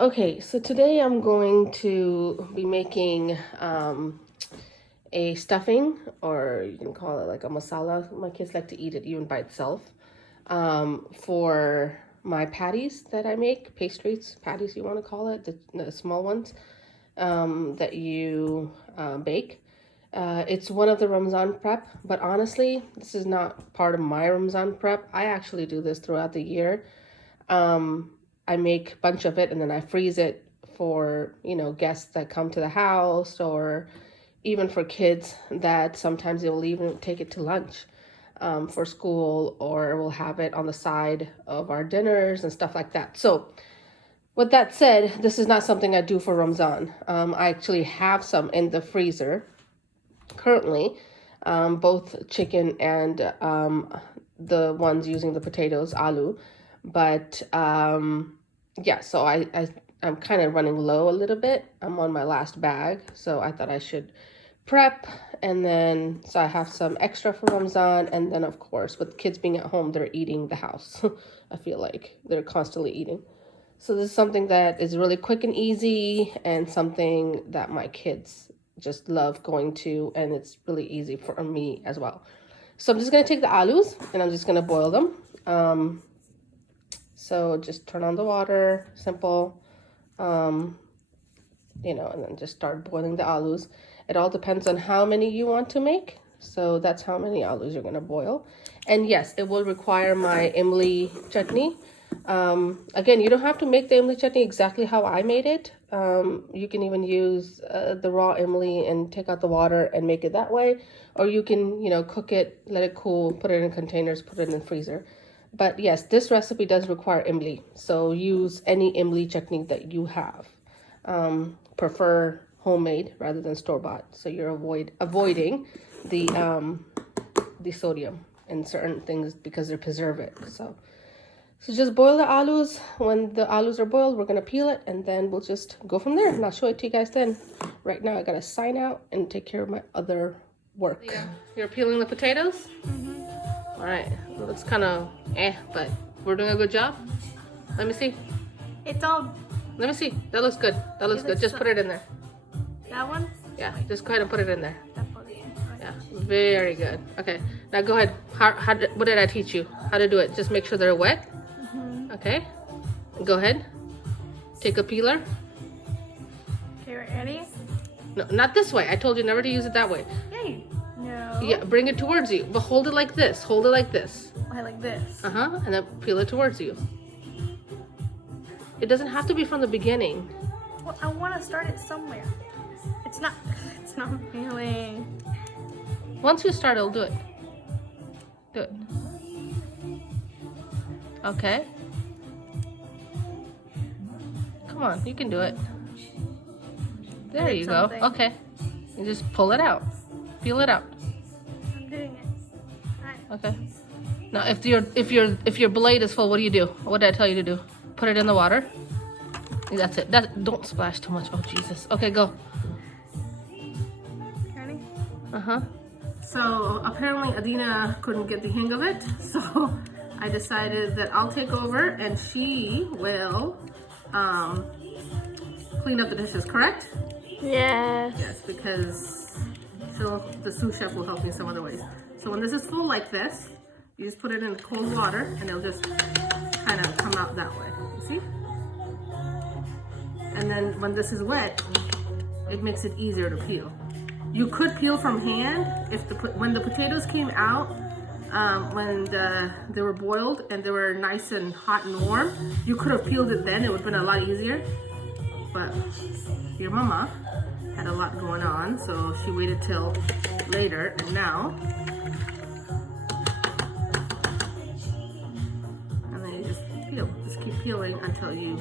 Okay, so today I'm going to be making a stuffing, or you can call it like a masala. My kids like to eat it even by itself, for my patties that I make, pastries, patties you want to call it, the small ones that you bake. It's one of the Ramzan prep, but honestly, this is not part of my Ramzan prep. I actually do this throughout the year. I make a bunch of it and then I freeze it for, guests that come to the house, or even for kids that sometimes they'll even take it to lunch for school, or we'll have it on the side of our dinners and stuff like that. So with that said, this is not something I do for Ramzan. I actually have some in the freezer currently, both chicken and the ones using the potatoes, aloo. But yeah, so I'm kind of running low a little bit. I'm on my last bag, so I thought I should prep. And then, so I have some extra for Ramzan. And then, of course, with kids being at home, they're eating the house. I feel like they're constantly eating. So this is something that is really quick and easy, and something that my kids just love going to, and it's really easy for me as well. So I'm just going to take the aloos and I'm just going to boil them. So just turn on the water, simple, and then just start boiling the aloos. It all depends on how many you want to make. So that's how many aloos you're going to boil. And yes, it will require my imli chutney. Again, you don't have to make the imli chutney exactly how I made it. You can even use the raw imli and take out the water and make it that way. Or you can, cook it, let it cool, put it in containers, put it in the freezer. But yes, this recipe does require imli. So use any imli chutney that you have. Prefer homemade rather than store-bought. So you're avoiding the sodium in certain things because they preserve it. So just boil the aloos. When the aloos are boiled, we're going to peel it, and then we'll just go from there. And I'll show it to you guys then. Right now, I got to sign out and take care of my other work. Yeah. You're peeling the potatoes? Mm-hmm. All right. It looks kind of but we're doing a good job. Let me see. It's all... Let me see. That looks good. That looks good. Just put it in there. That one? Yeah, just go ahead and put it in there. Yeah, very good. Okay, now go ahead. What did I teach you? How to do it? Just make sure they're wet. Okay, go ahead. Take a peeler. Okay, ready? No, not this way. I told you never to use it that way. Yay. No. Yeah, bring it towards you, but hold it like this. Hold it like this. I like this. And then peel it towards you. It doesn't have to be from the beginning. Well, I want to start it somewhere. It's not peeling. Once you start, it'll do it. Do it. Okay. Come on, you can do it. There you go. Okay. You just pull it out. Peel it out. I'm doing it. Right. Okay. Now, if your blade is full, what do? What did I tell you to do? Put it in the water. That's it. Don't splash too much. Oh Jesus. Okay, go. Ready? So apparently Adina couldn't get the hang of it, so I decided that I'll take over and she will clean up the dishes, correct? Yes. Yes, because the sous chef will help me some other ways. So when this is full like this, you just put it in cold water and it'll just kind of come out that way. You see? And then when this is wet, it makes it easier to peel. You could peel from hand when the potatoes came out, when they were boiled and they were nice and hot and warm. You could have peeled it then; it would have been a lot easier. But your mama had a lot going on, so she waited till later. And now, and then you just peel. Just keep peeling until you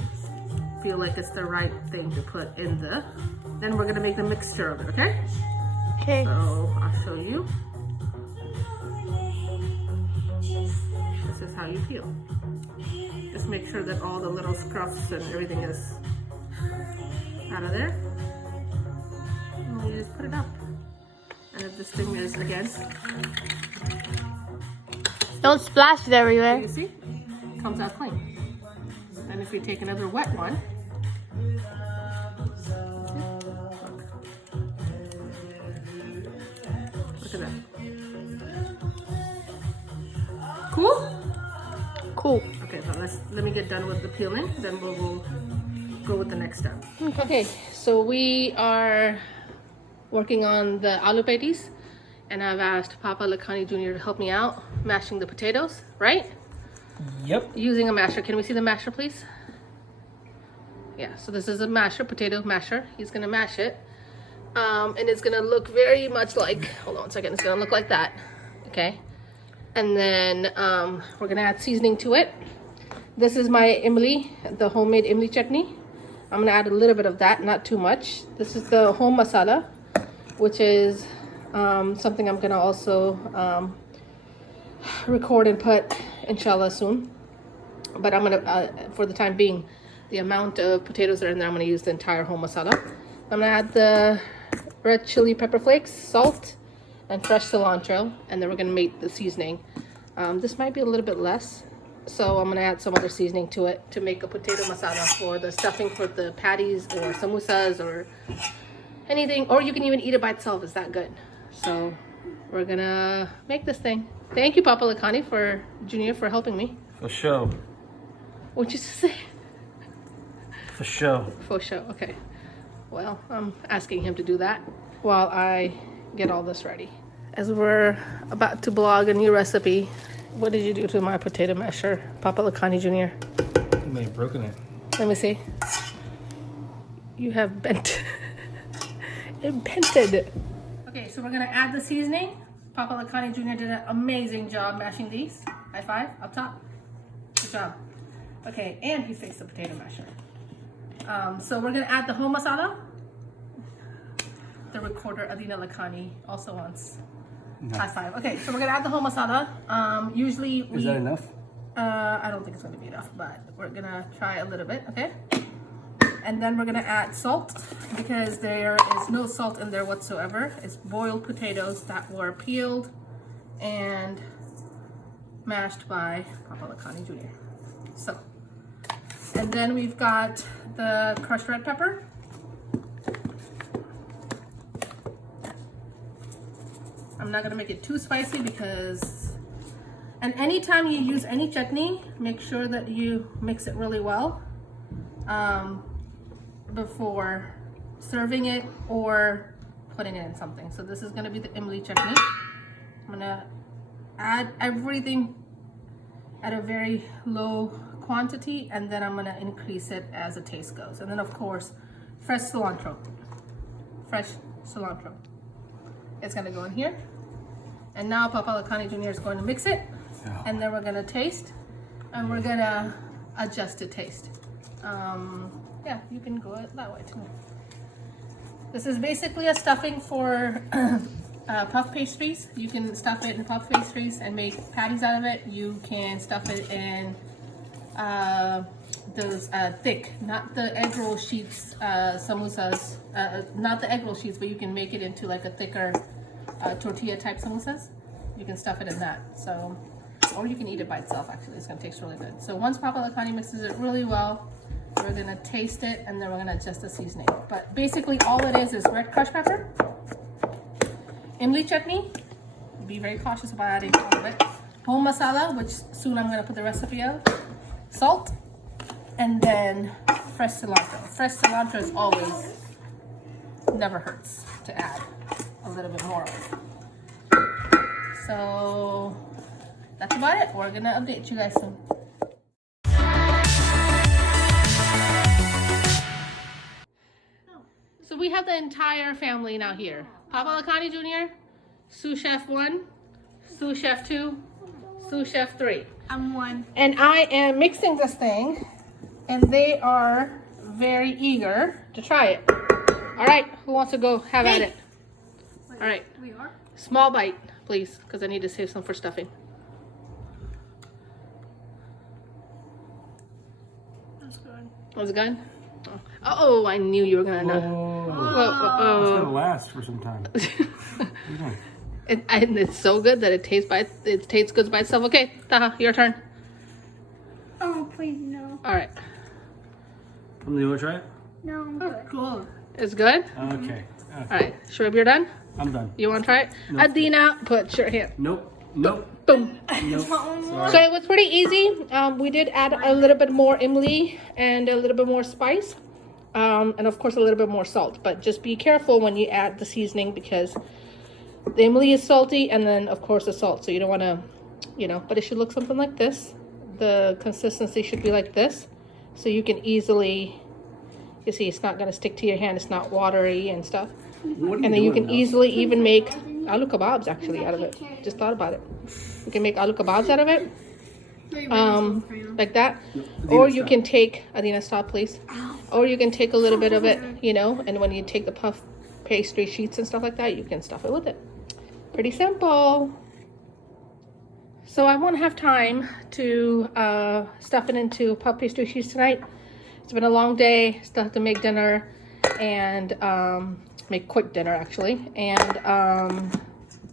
feel like it's the right thing to put in the. Then we're gonna make the mixture of it, okay? Okay. So I'll show you. This is how you peel. Just make sure that all the little scruffs and everything is out of there. And you just put it up. And if this thing is, again, don't splash it everywhere. you see? It comes out clean. And if you take another wet one, Look at that. Cool? Cool. Okay, so let me get done with the peeling, then we'll go with the next step. Okay, so we are working on the aloo patties, and I've asked Papa Lakhani Jr. to help me out mashing the potatoes, right? Yep. Using a masher. Can we see the masher, please? Yeah, so this is a masher, potato masher. He's gonna mash it. And it's gonna look very much like, hold on a second, it's gonna look like that, okay? And then we're gonna add seasoning to it. This is my imli, the homemade imli chutney. I'm gonna add a little bit of that, not too much. This is the home masala, which is something I'm gonna also record and put inshallah soon. But I'm gonna, for the time being, the amount of potatoes that are in there, I'm gonna use the entire home masala. I'm gonna add the red chili pepper flakes, salt, and fresh cilantro, and then we're gonna make the seasoning. This might be a little bit less, so I'm gonna add some other seasoning to it to make a potato masala for the stuffing for the patties or samosas or anything, or you can even eat it by itself. It's that good. So we're gonna make this thing. Thank you, Papa Lakhani Jr. for helping me. For sure. What'd you say? For sure. For sure. Okay. Well, I'm asking him to do that while I get all this ready. As we're about to blog a new recipe, what did you do to my potato masher, Papa Lakhani Jr.? You may have broken it. Let me see. You have bent it bented. Okay, so we're gonna add the seasoning. Papa Lakhani Jr. did an amazing job mashing these. High five up top. Good job. Okay, and he fixed the potato masher. So we're gonna add the home masala. The recorder Adina Lakhani also wants high five. Okay, so we're gonna add the whole masala. Usually we... Is that enough? I don't think it's gonna be enough, but we're gonna try a little bit, okay? And then we're gonna add salt because there is no salt in there whatsoever. It's boiled potatoes that were peeled and mashed by Papa Lakhani Jr. So, and then we've got the crushed red pepper. I'm not gonna make it too spicy because, and anytime you use any chutney, make sure that you mix it really well before serving it or putting it in something. So this is gonna be the imli chutney. I'm gonna add everything at a very low quantity, and then I'm gonna increase it as the taste goes. And then of course, fresh cilantro. Fresh cilantro. It's gonna go in here. And now Papa Lakhani Jr. is going to mix it. Yeah. And then we're gonna taste. And we're gonna adjust the taste. Yeah, you can go it that way too. This is basically a stuffing for puff pastries. You can stuff it in puff pastries and make patties out of it. You can stuff it in those thick, not the egg roll sheets, samosas, not the egg roll sheets, but you can make it into like a thicker tortilla type samosas. You can stuff it in that. So, or you can eat it by itself actually. It's gonna taste really good. So once Papa Lakhani mixes it really well, we're gonna taste it and then we're gonna adjust the seasoning. But basically all it is red crushed pepper, imli chutney, be very cautious about adding all of it, home masala, which soon I'm gonna put the recipe of, salt, and then fresh cilantro. Fresh cilantro is always, never hurts to add a little bit more of it. So that's about it. We're gonna update you guys soon. So we have the entire family now here. Papa Lakhani Jr., sous chef 1, sous chef 2, sous chef 3. I'm 1. And I am mixing this thing, and they are very eager to try it. All right, who wants to go have at it? Wait, All right, we are? small bite, please, because I need to save some for stuffing. That's good. Was it good? Oh, I knew you were gonna know. It's gonna last for some time. And it's so good that it tastes good by itself. Okay, Taha, your turn. Oh, please no. All right. You wanna try it? No, I'm good. It's good? Okay. All right, Shoaib, you're done? I'm done. You want to try it? No. Adina, put your hand. Nope. Nope. Boom. Nope. So it was pretty easy. We did add a little bit more imli and a little bit more spice. And of course a little bit more salt. But just be careful when you add the seasoning because the imli is salty and then of course the salt. So you don't want to, but it should look something like this. The consistency should be like this. So you can easily, you see it's not going to stick to your hand. It's not watery and stuff. And then you can easily even make aloo kebabs actually out of it. Just thought about it. You can make aloo kebabs out of it. Like that. Or you can take, Adina, stop please. Or you can take a little bit of it, and when you take the puff pastry sheets and stuff like that, you can stuff it with it. Pretty simple. So I won't have time to stuff it into puff pastry sheets tonight. It's been a long day. Still have to make dinner and make quick dinner actually, and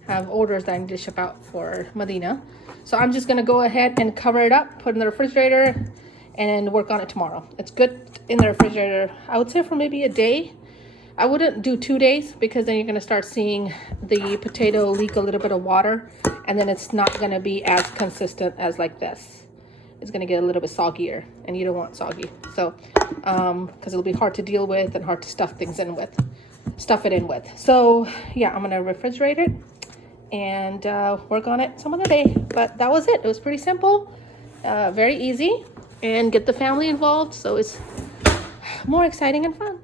have orders that I need to ship out for Medina. So I'm just gonna go ahead and cover it up, put it in the refrigerator, and work on it tomorrow. It's good in the refrigerator, I would say for maybe a day. I wouldn't do 2 days because then you're gonna start seeing the potato leak a little bit of water, and then it's not gonna be as consistent as like this. It's gonna get a little bit soggier, and you don't want soggy. So, because it'll be hard to deal with and hard to stuff it in with. So yeah, I'm gonna refrigerate it and work on it some other day. But that was it. It was pretty simple, very easy, and get the family involved, so it's more exciting and fun.